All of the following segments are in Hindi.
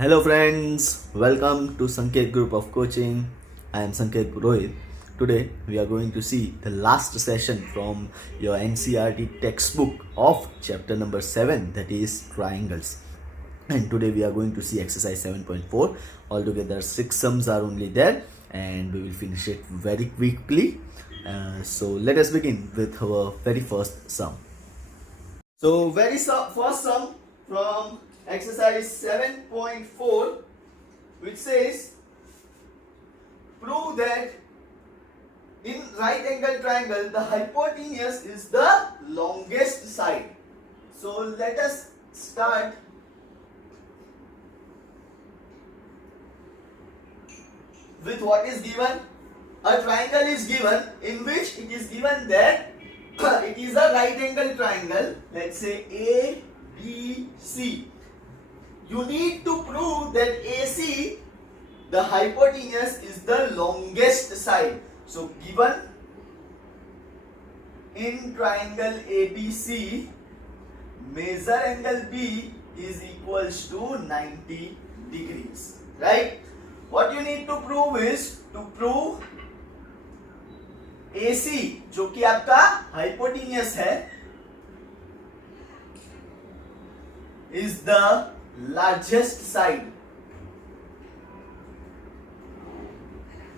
Hello friends, welcome to Sanket Group of Coaching. I am Sanket Purohit. Today we are going to see the last session from your NCERT textbook of chapter number 7, that is triangles. And today we are going to see exercise 7.4. Altogether 6 sums are only there and we will finish it very quickly. So let us begin with our very first sum. So first sum from exercise 7.4, which says prove that in right angle triangle the hypotenuse is the longest side. So let us start with what is given. A triangle is given in which it is given that it is a right angle triangle. Let's say A, B, C. You need to prove that AC, the hypotenuse, is the longest side. So given in triangle ABC, measure angle B is equals to 90 degrees. Right? What you need to prove is to prove AC, जो कि आपका hypotenuse है, is the largest side.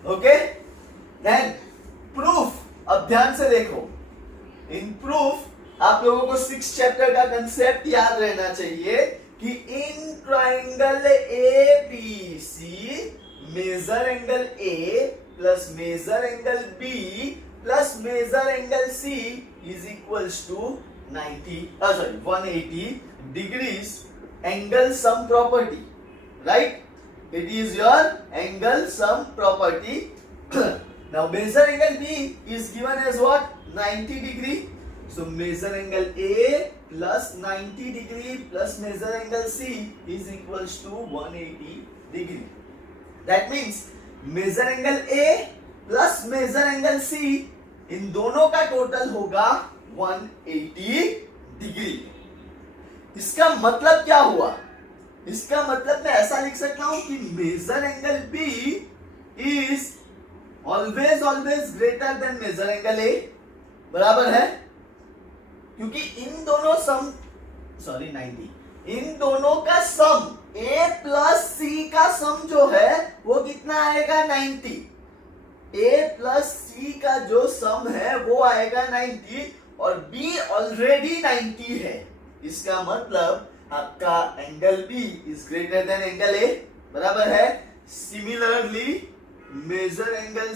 Okay? Then proof. अब ध्यान से देखो. In proof आप लोगों को 6 चैप्टर का कंसेप्ट याद रहना चाहिए कि in triangle ABC measure angle A plus measure angle B plus measure angle C is equals to 180 degrees. Angle sum property, right? It is your angle sum property. Now measure angle B is given as what? 90 degree. So measure angle A plus 90 degree plus measure angle C is equals to 180 degree. That means measure angle A plus measure angle C, इन दोनों का टोटल होगा 180 डिग्री. इसका मतलब क्या हुआ? इसका मतलब मैं ऐसा लिख सकता हूं कि major angle B is always greater than major angle A. बराबर है? क्योंकि इन दोनों 90, इन दोनों का सम A प्लस C का सम जो है वो कितना आएगा? 90. A प्लस C का जो सम है वो आएगा 90 और B ऑलरेडी 90 है. इसका मतलब आपका angle B is greater than angle A. बराबर है? Similarly major angle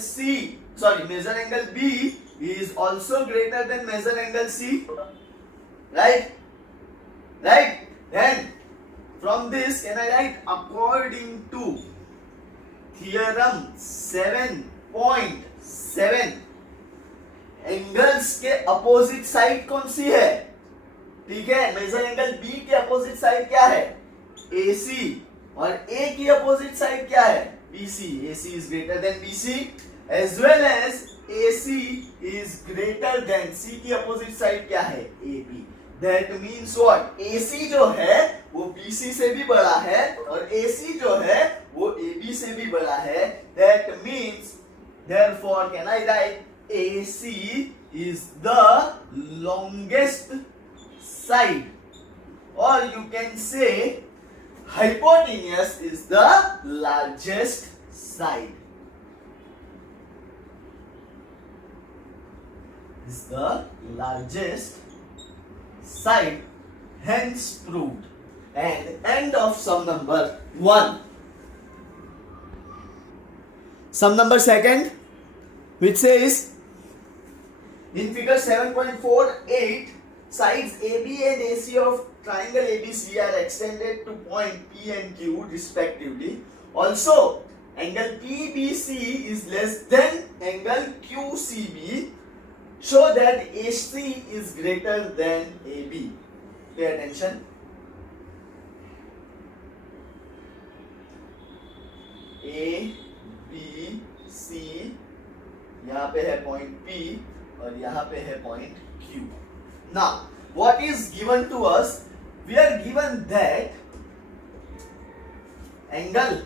B is also greater than measure angle C. Right? Then from this can I write according to theorem 7.7 angles के अपोजिट साइड कौन सी है? ठीक है, मेजर एंगल B के अपोजिट साइड क्या है? AC. और A की अपोजिट साइड क्या है? BC. AC is greater than BC as well as AC is greater than C की अपोजिट साइड क्या है? AB. That means what? AC जो है वो BC से भी बड़ा है और AC जो है वो AB से भी बड़ा है. That means therefore can I write AC is the longest side, or you can say hypotenuse is the largest side. Is the largest side, hence proved. And end of sum number 1. Sum number 2, which says in figure 7.48 sides AB and AC of triangle ABC are extended to point P and Q respectively. Also, angle PBC is less than angle QCB. Show that AC is greater than AB. Pay attention. A, B, C, यहाँ पे है पॉइंट P और यहाँ पे है point Q. Now, what is given to us? We are given that angle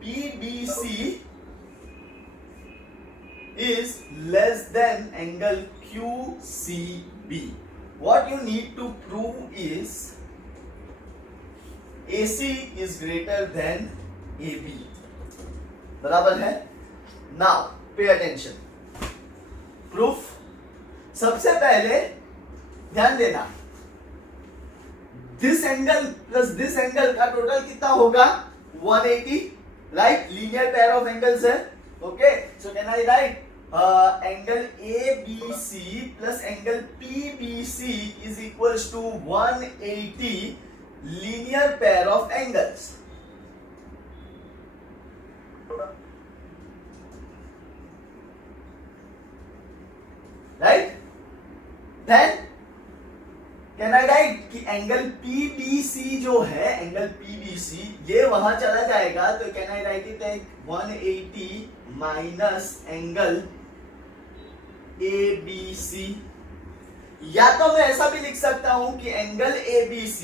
PBC is less than angle QCB. What you need to prove is AC is greater than AB. बराबर है? Now pay attention. Proof. सबसे पहले ध्यान देना, this angle plus this angle का टोटल कितना होगा? 180, right? Linear pair of angles है. Okay, so can I write angle ABC plus angle PBC is equals to 180 linear pair of angles. Right? Then can I write कि एंगल PBC जो है, एंगल PBC ये वहां चला जाएगा, तो can I right it like 180 minus angle ABC. या तो मैं ऐसा भी लिख सकता हूं कि angle ABC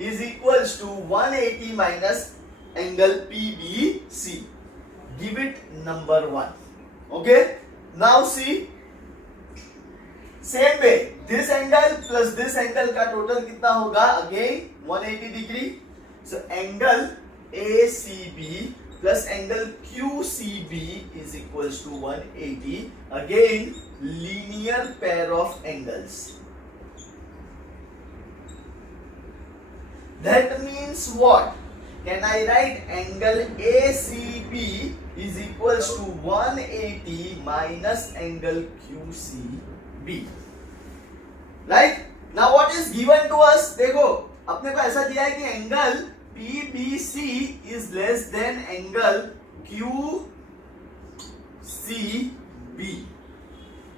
is equals to 180 minus angle PBC. Give it number 1. Okay, now see, same way this angle plus this angle का टोटल कितना होगा? Again 180 degree. So angle ACB plus angle QCB is equals to 180. Again linear pair of angles. That means what? Can I write angle ACB is equals to 180 minus angle QCB. Right? Now what is given to us? देखो, अपने को ऐसा दिया है कि angle PBC is less than angle QCB.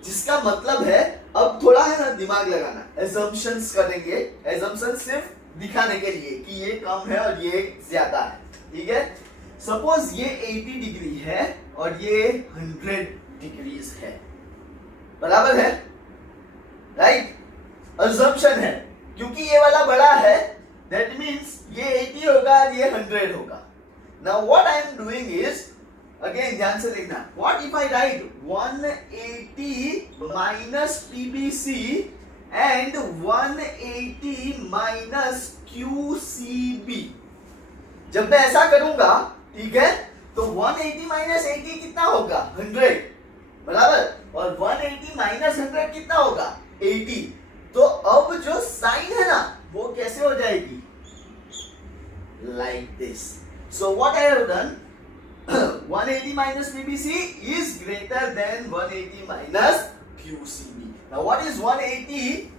जिसका मतलब है, अब थोड़ा है ना दिमाग लगाना, assumptions करेंगे. assumptions सिर्फ दिखाने के लिए कि ये कम है और ये ज्यादा है. ठीक है? सपोज ये 80 डिग्री है और ये 100 डिग्रीज है. बराबर है? राइट? अजम्पशन है, क्योंकि ये वाला बड़ा है, दैट मीन्स ये 80 होगा और ये 100 होगा. Now what I am doing is, again ध्यान से देखना, what if I right 180 minus PBC and 180 minus QCB. जब मैं ऐसा करूंगा, ठीक है, तो 180 minus 80 कितना होगा? 100. बराबर? और 180 minus 100 कितना होगा? 80. तो अब जो साइन है ना, वो कैसे हो जाएगी? Like this. So what I have done, 180 minus PBC is greater than 180 minus QCB. Now what is 180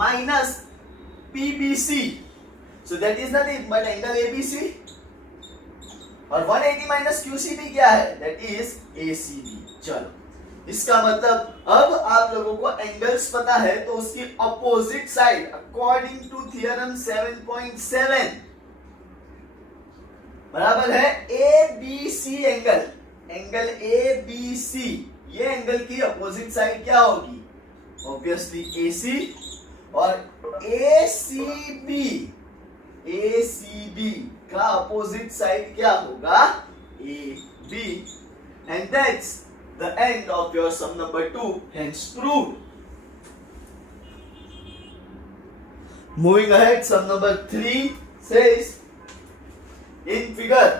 minus PBC? So that is nothing but angle ABC. और 180 minus QCB क्या है? That is ACB. चलो, इसका मतलब अब आप लोगों को एंगल्स पता है, तो उसकी opposite side according to theorem 7.7 बराबर है ABC एंगल. एंगल ABC, ये एंगल की अपोजिट साइड क्या होगी? Obviously AC. और ACB का अपोजिट साइड क्या होगा? AB. And that's the end of your sum number 2. Hence proved. Moving ahead, sum number 3 says in figure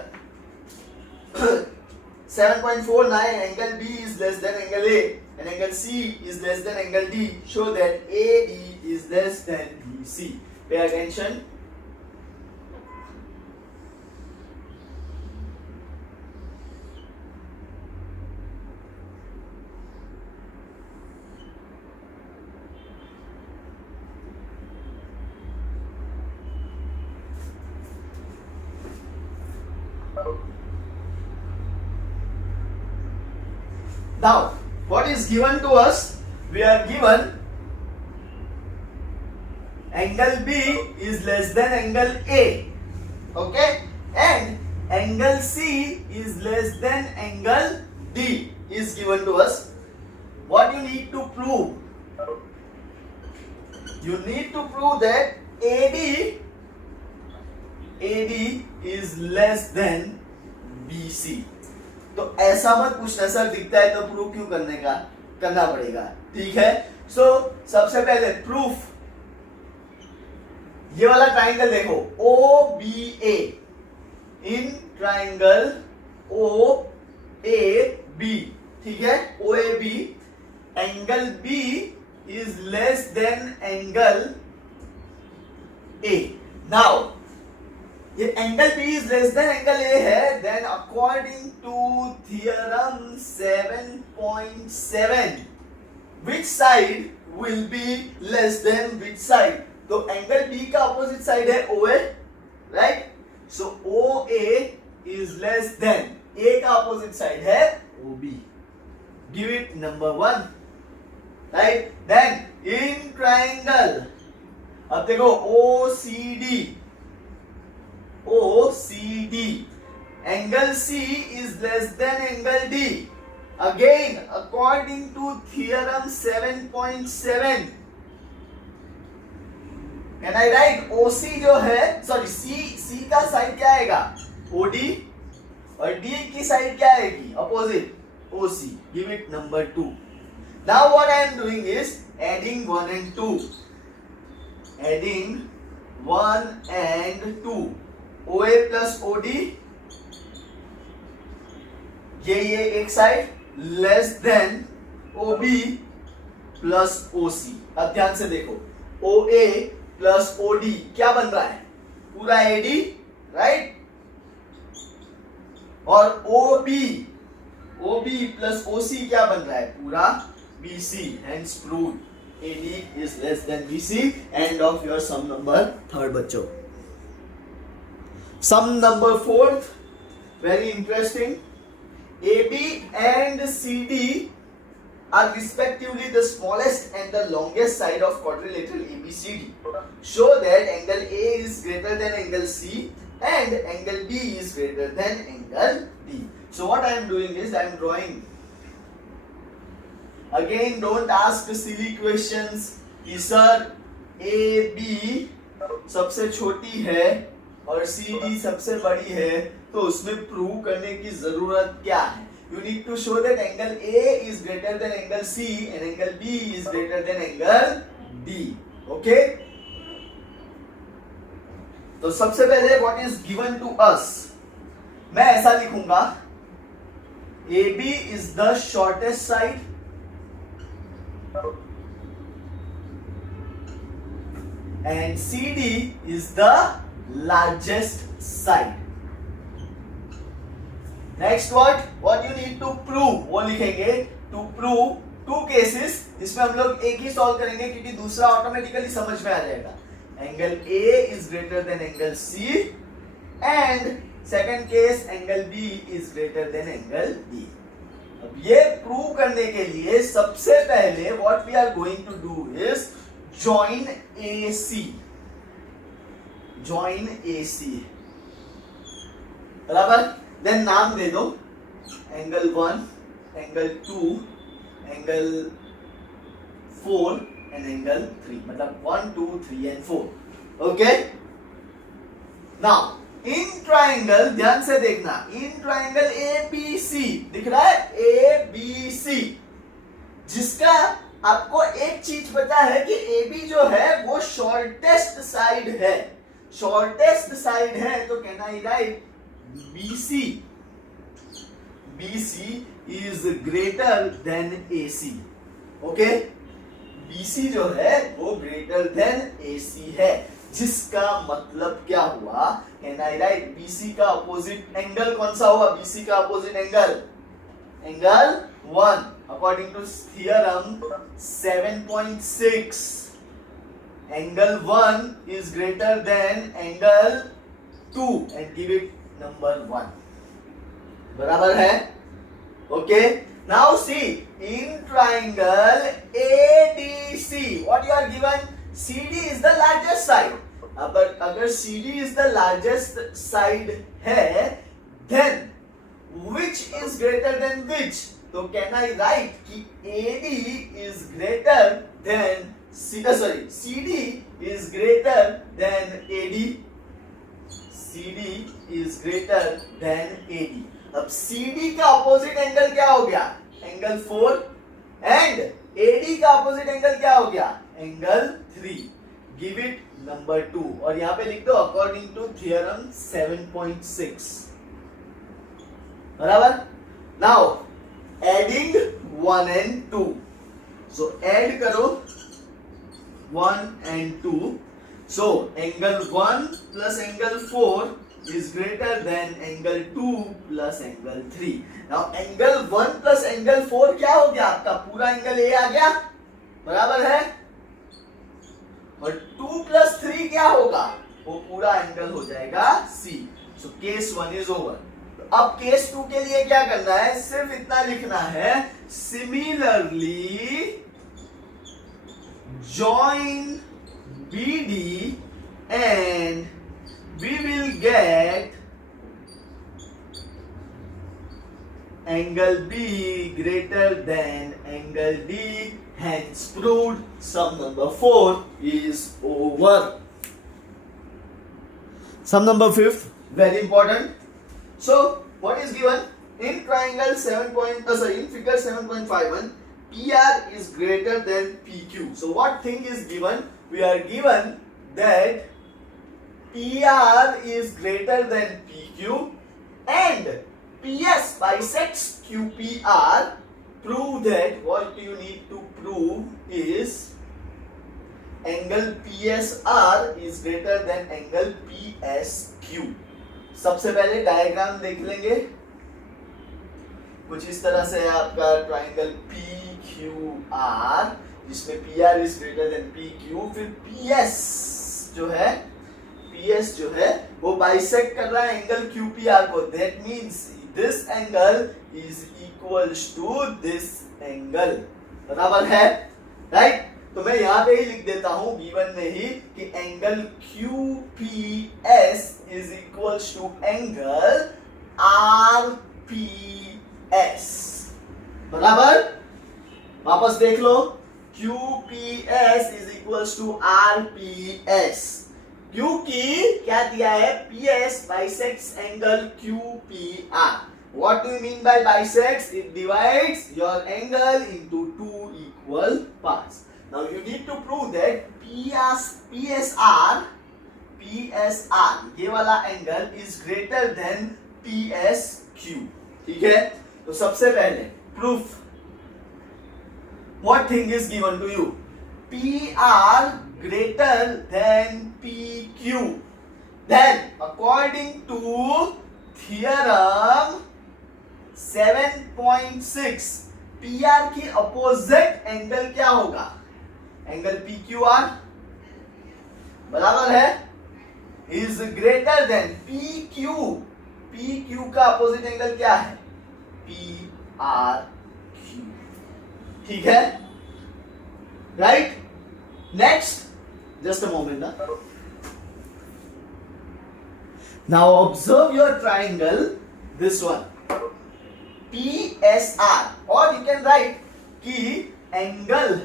7.49 angle B is less than angle A and angle C is less than angle D. Show that AD is less than BC. Pay attention. Now, what is given to us? We are given angle B is less than angle A, okay, and angle C is less than angle D is given to us. What you need to prove? You need to prove that AD is less than BC। तो ऐसा मत पूछना सर दिखता है तो प्रूफ क्यों करना पड़ेगा, ठीक है। सो सबसे पहले प्रूफ, ये वाला ट्राइंगल देखो OBA, इन ट्राइंगल OAB, ठीक है, OAB, angle B is less than angle A। Now ये angle B is less than angle A है, then according to theorem 7.7 which side will be less than which side? तो एंगल B का अपोजिट साइड है OA, right. So OA is less than A का अपोजिट साइड है OB। Give it number 1, right. Then in triangle, अब देखो OCD, angle C is less than angle D। Again according to theorem 7.7 can I write OC जो है, सॉरी C का साइड क्या आएगा OD, और D की साइड क्या आएगी opposite OC। Give it number 2। Now what I am doing is adding 1 and 2. Adding 1 and 2. OA plus OD, ये एक side less than OB plus OC। अब ध्यान से देखो OA प्लस OD क्या बन रहा है, पूरा AD, राइट। और OB प्लस OC क्या बन रहा है, पूरा BC। Hence proved AD is less than BC। End of your sum number 3 बच्चों। Sum number 4, very interesting। AB and CD are respectively the smallest and the longest side of quadrilateral ABCD. Show that angle A is greater than angle C and angle B is greater than angle D. So what I am doing is I am drawing। Again don't ask silly questions कि सर AB सबसे छोटी है और CD सबसे बड़ी है, तो उसमें प्रूव करने की जरूरत क्या है। You need to show that angle A is greater than angle C and angle B is greater than angle D। Okay? तो सबसे पहले what is given to us, मैं ऐसा लिखूंगा AB is the shortest side and CD is the largest side। Next what you need to prove, वो लिखेंगे to prove 2 cases, जिसमें हम लोग एक ही सॉल्व करेंगे क्योंकि दूसरा ऑटोमेटिकली समझ में आ जाएगा। Angle A is greater than angle C and second case angle B is greater than angle D। अब ये प्रूव करने के लिए सबसे पहले what we are going to do is join AC, बराबर। देन नाम दे दो angle 1, angle 2, angle 4 and angle 3, मतलब 1 2 3 and 4। Okay, now in triangle, ध्यान से देखना, इन ट्राइंगल ABC दिख रहा है ABC, जिसका आपको एक चीज पता है कि AB जो है वो शॉर्टेस्ट साइड है, शॉर्टेस्ट साइड है, तो can I write BC is greater than AC। Okay, BC जो है वो greater than AC है, जिसका मतलब क्या हुआ, कैन आई राइट BC का अपोजिट एंगल कौन सा हुआ, BC का opposite angle 1 according to theorem 7.6 angle 1 is greater than angle 2 and give it number 1, बराबर है। Okay, now see in triangle ADC what you are given, CD is the largest side. अब अगर CD is the largest side है, then which is greater than which, तो कैन आई राइट कि AD is greater than CD is greater than AD, CD is greater than AD. अब CD का अपोजिट एंगल क्या हो गया? एंगल 4 एंड AD का अपोजिट एंगल क्या हो गया? एंगल 3. गिव इट नंबर 2 और यहां पे लिख दो अकॉर्डिंग टू थ्योरम 7.6. बराबर. Now adding 1 and 2. So add करो 1 and 2. So angle 1 plus angle 4 is greater than angle 2 plus angle 3. Now angle 1 plus angle 4 क्या हो गया? आपका पूरा एंगल A आ गया. बराबर है. और 2 plus 3 क्या होगा? वो पूरा एंगल हो जाएगा C. So case 1 is over. अब केस 2 के लिए क्या करना है? सिर्फ इतना लिखना है, similarly join BD and we will get angle B greater than angle D, hence proved. Sum number 4 is over. Sum number 5, very important. So what is given in triangle in figure 7.51? PR is greater than PQ. So what thing is given? We are given that PR is greater than PQ and PS bisects QPR. Prove that. What you need to prove is angle PSR is greater than angle PSQ. सबसे पहले डायग्राम देख लेंगे. कुछ इस तरह से आपका ट्राइंगल PQR जिसमें PR is greater than PQ. फिर PS जो है वो बाइसेक्ट कर रहा है एंगल QPR को. That means this angle is equals to this angle. बराबर है, राइट? तो मैं यहां पे ही लिख देता हूं गिवन में ही कि angle QPS is equals to angle RPS. बराबर. वापस देख लो, QPS is equals to RPS क्योंकि क्या दिया है? PS bisects angle QPR. What do you mean by bisects? It divides your angle into two equal parts. Now you need to prove that PSR ये वाला angle is greater than PSQ. ठीक है? तो सबसे पहले proof. What thing is given to you? PR greater than PQ. Then according to theorem 7.6 PR की अपोजिट एंगल क्या होगा? Angle PQR. बराबर है. इज ग्रेटर देन PQ का अपोजिट एंगल क्या है? PRQ. ठीक है, right? Next, just a moment. Now observe your triangle, this one PSR, और यू कैन राइट कि angle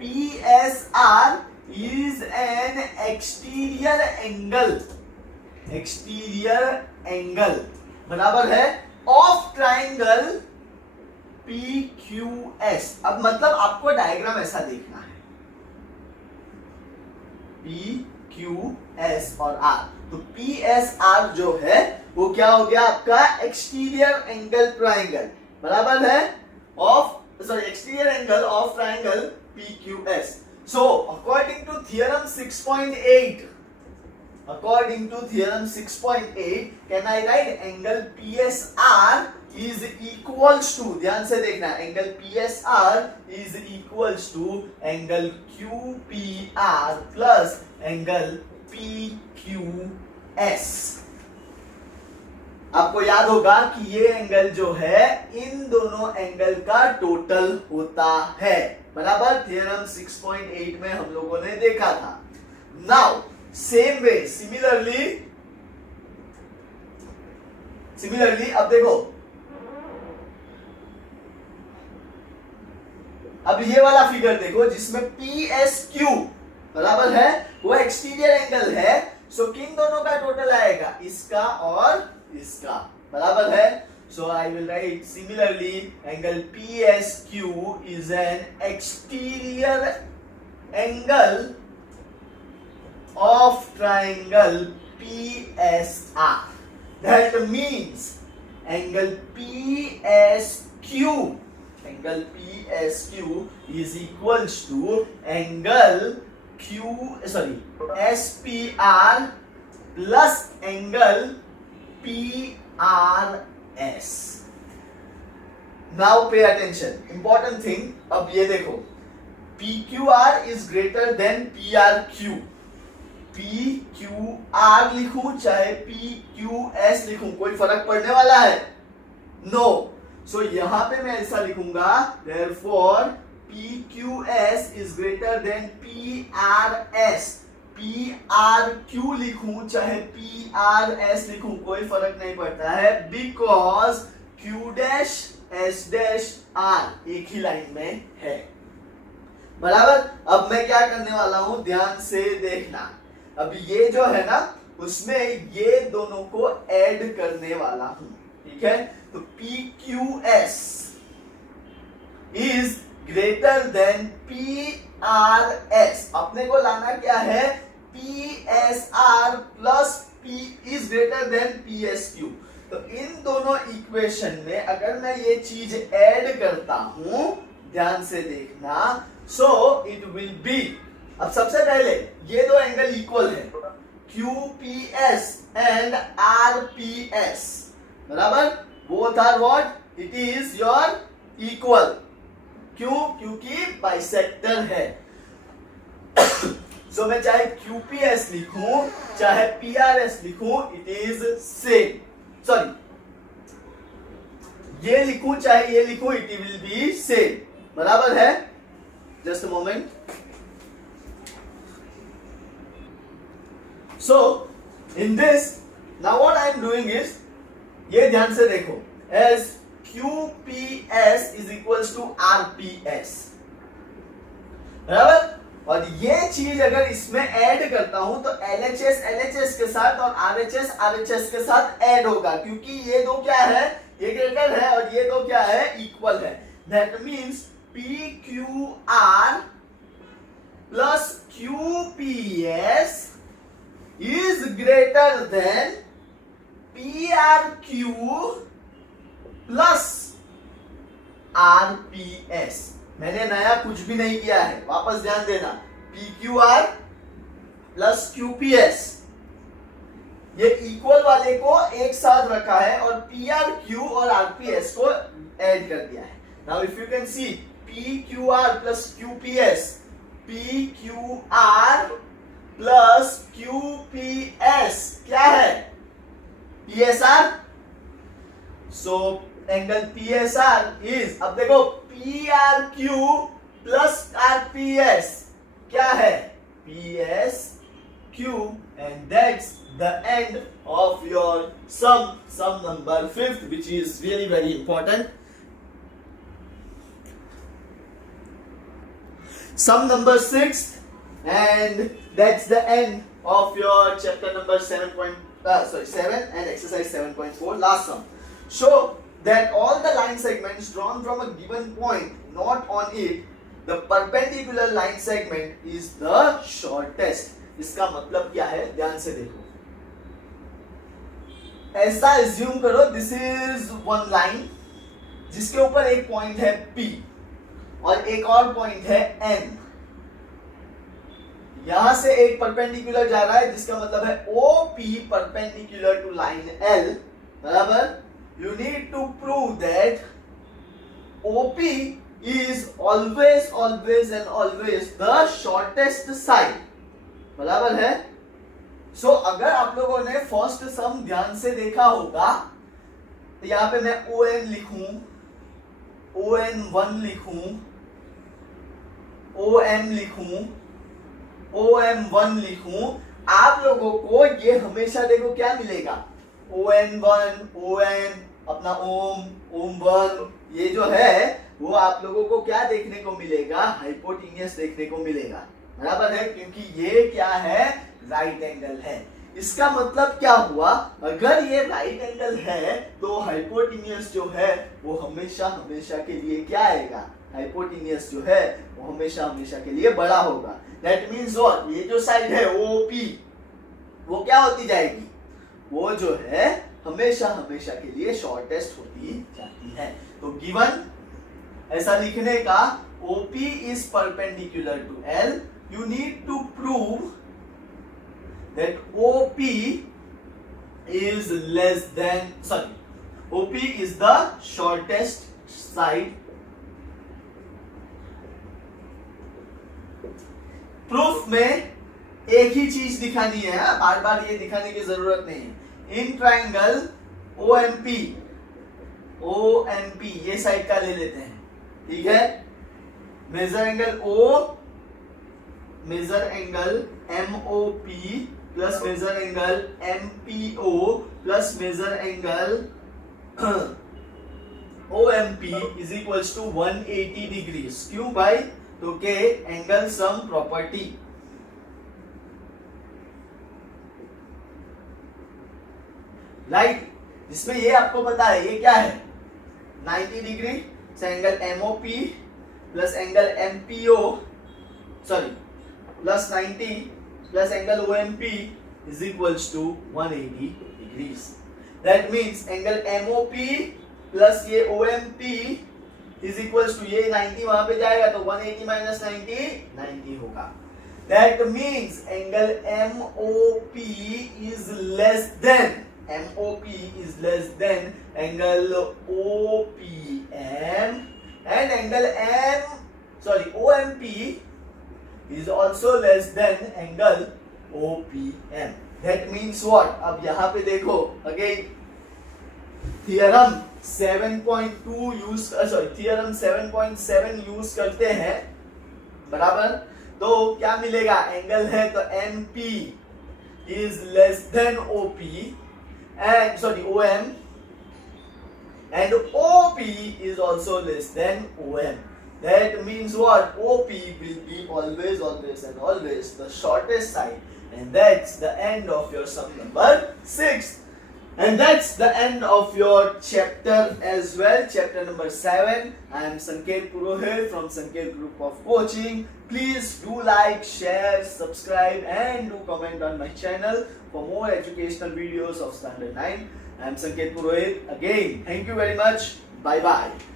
PSR is an exterior angle. बराबर है ऑफ ट्राइंगल PQS. अब मतलब आपको डायग्राम ऐसा देखना है, PQS और R. तो PSR जो है वो क्या हो गया? आपका एक्सटीरियर एंगल ट्राइंगल. बराबर है exterior angle of triangle PQS. So according to theorem 6.8, can I write angle PSR is equals to, ध्यान से देखना, angle PSR is equals to angle QPR plus angle PQS. आपको याद होगा कि ये एंगल जो है इन दोनों एंगल का टोटल होता है. बराबर. थ्योरम 6.8 में हम लोगों ने देखा था. नाउ सेम वे सिमिलरली अब देखो, अब ये वाला फिगर देखो जिसमें PSQ बराबर है वो एक्सटीरियर एंगल है. सो किन दोनों का टोटल आएगा, इसका और इसका, बराबर है। So I will write similarly angle PSQ is an exterior angle of triangle PSR. That means angle PSQ is equals to angle SPR plus angle PRS. Now pay attention, important thing. अब ये देखो, PQR is greater than PRQ. PQR लिखूं चाहे PQS लिखूं, कोई फर्क पड़ने वाला है? नो। सो यहां पे मैं ऐसा लिखूंगा, therefore PQS is greater than PRS. PRQ लिखूं चाहे PRS लिखूं, कोई फर्क नहीं पड़ता है, because Q dash S dash R एक ही लाइन में है, बराबर। अब मैं क्या करने वाला हूं, ध्यान से देखना। अब ये जो है ना, उसमें ये दोनों को ऐड करने वाला हूं, ठीक है। तो PQS is greater then PRS, अपने को लाना क्या है, PSR plus P is greater then PSQ। तो इन दोनों इक्वेशन में अगर मैं ये चीज ऐड करता हूं, ध्यान से देखना, सो इट विल बी, अब सबसे पहले ये दो एंगल इक्वल है, QPS एंड RPS, बराबर, both are what, it is your equal. क्यों? क्योंकि बाइसेक्टर है। सो मैं चाहे QPS लिखूं चाहे PRS लिखूं, इट इज सेम, सॉरी ये लिखूं चाहे ये लिखूं, इट विल बी सेम, बराबर है। Just a moment. So in this, now what I am doing is, ये ध्यान से देखो, as QPS is equals to RPS, बराबर। और ये चीज अगर इसमें ऐड करता हूं तो LHS LHS के साथ और RHS RHS के साथ ऐड होगा, क्योंकि ये दो क्या है, ये ग्रेटर है और ये दो क्या है, इक्वल है। That means PQR plus QPS is greater than PRQ plus RPS। मैंने नया कुछ भी नहीं किया है, वापस ध्यान देना, PQR plus QPS, ये इक्वल वाले को एक साथ रखा है और PRQ और RPS को ऐड कर दिया है। Now if you can see, PQR plus QPS, PQR plus QPS क्या है, PSR। So angle PSR is, अब देखो, PRQ प्लस RPS क्या है, PSQ, and that's the end of your sum number 5th, which is really very important. Sum number 6, and that's the end of your chapter number 7 and exercise 7.4. Last sum. Show that all the line segments drawn from a given point, not on it, the perpendicular line segment is the shortest. इसका मतलब क्या है, ध्यान से देखो। ऐसा एज्यूम करो, दिस इज वन लाइन जिसके ऊपर एक पॉइंट है P और एक और पॉइंट है N। यहां से एक परपेंडिकुलर जा रहा है, जिसका मतलब है OP perpendicular to line L, बराबर। You need to prove that OP is always the shortest side, बराबर है। सो अगर आप लोगों ने फर्स्ट सम ध्यान से देखा होगा, तो यहां पे मैं ON लिखूं, ON1 लिखूं, OM लिखूं, OM1 लिखूं, आप लोगों को ये हमेशा देखो क्या मिलेगा, ON1, ON, अपना OM1, ये जो है वो आप लोगों को क्या देखने को मिलेगा, हाइपोटेन्यूस देखने को मिलेगा, बराबर है, क्योंकि ये क्या है, राइट एंगल है। इसका मतलब क्या हुआ, अगर ये राइट एंगल है तो हाइपोटेन्यूज जो है वो हमेशा हमेशा के लिए क्या आएगा, हाइपोटेन्यूज जो है वो हमेशा हमेशा के लिए बड़ा होगा। दैट मीन्स व्हाट, ये जो साइड है ओपी वो क्या होती जाएगी, वो जो है हमेशा हमेशा के लिए शॉर्टेस्ट होती जाती है। तो गिवन ऐसा लिखने का, OP is perpendicular to L, you need to prove that OP is less than, sorry, OP is the shortest side. Proof में एक ही चीज दिखानी है, बार बार ये दिखाने की जरूरत नहीं है। इन ट्राइंगल OMP ये साइड का ले लेते हैं, ठीक है। Measure angle O, measure angle MOP plus measure angle MPO plus measure angle OMP is equals to 180 degrees. क्यों भाई, तो के एंगल सम प्रॉपर्टी। राइट, जिसमें ये आपको पता है ये क्या है, 90 डिग्री से angle MOP plus angle MPO, sorry plus 90 plus angle OMP is equals to 180 degrees. That means angle MOP plus ये OMP इज इक्वल्स टू, ये 90 वहां पे जाएगा तो 180 माइनस 90 90 होगा। That means angle MOP is less than, MOP is less than angle OPM and angle OMP is also less than angle OPM. That means what? अब यहाँ पे देखो again theorem 7.2 use, sorry theorem 7.7 use करते हैं, बराबर। तो क्या मिलेगा, एंगल है तो MP is less than OP and sorry OM and OP is also less than OM. That means what, OP will be always and always the shortest side, and that's the end of your sum number 6, and that's the end of your chapter as well, chapter number 7. I am Sanket Purohit from Sanket Group of Coaching. Please do like, share, subscribe and do comment on my channel for more educational videos of Standard 9. I am Sanket Purohit again. Thank you very much. Bye bye.